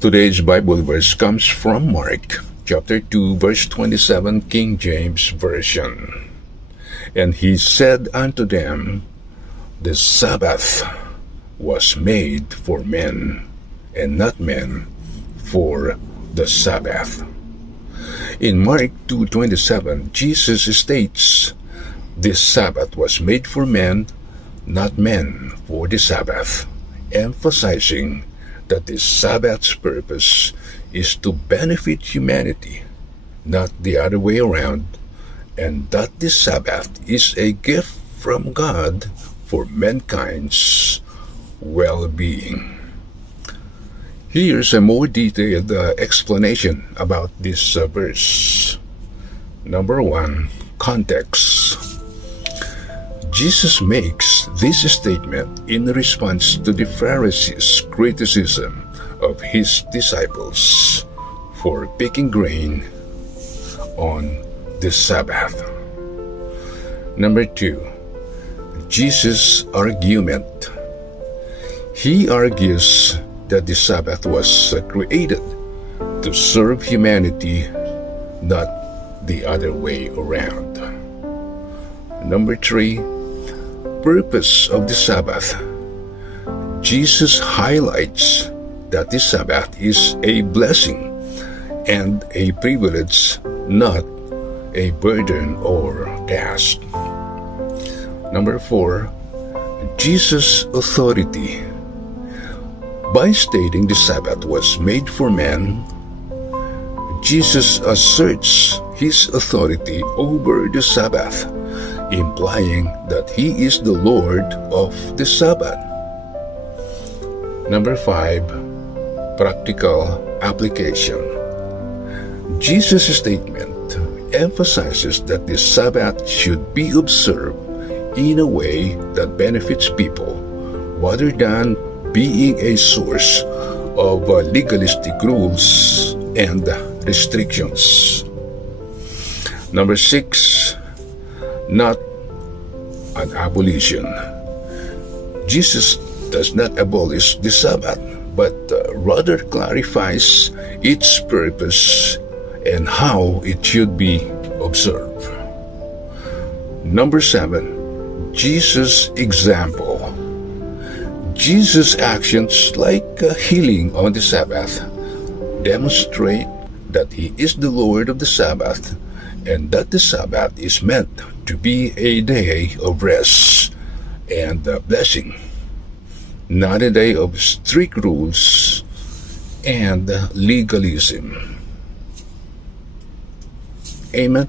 Today's Bible verse comes from Mark chapter 2, verse 27, King James Version. And he said unto them, The Sabbath was made for men, and not men for the Sabbath. In Mark 2:27, Jesus states, This Sabbath was made for men, not men for the Sabbath, emphasizing that the Sabbath's purpose is to benefit humanity, not the other way around, and that the Sabbath is a gift from God for mankind's well-being. Here's a more detailed explanation about this verse. Number 1, context. Jesus makes this statement in response to the Pharisees' criticism of his disciples for picking grain on the Sabbath. Number 2, Jesus' argument. He argues that the Sabbath was created to serve humanity, not the other way around. Number 3, purpose of the Sabbath. Jesus highlights that the Sabbath is a blessing and a privilege, not a burden or task. Number 4, Jesus' authority. By stating the Sabbath was made for man, Jesus asserts his authority over the Sabbath, implying that he is the Lord of the Sabbath. Number 5, practical application. Jesus' statement emphasizes that the Sabbath should be observed in a way that benefits people, rather than being a source of legalistic rules and restrictions. Number 6, not an abolition. Jesus does not abolish the Sabbath, but rather clarifies its purpose and how it should be observed. Number 7, Jesus' example. Jesus' actions, like healing on the Sabbath, demonstrate that he is the Lord of the Sabbath, and that the Sabbath is meant to be a day of rest and blessing, not a day of strict rules and legalism. Amen.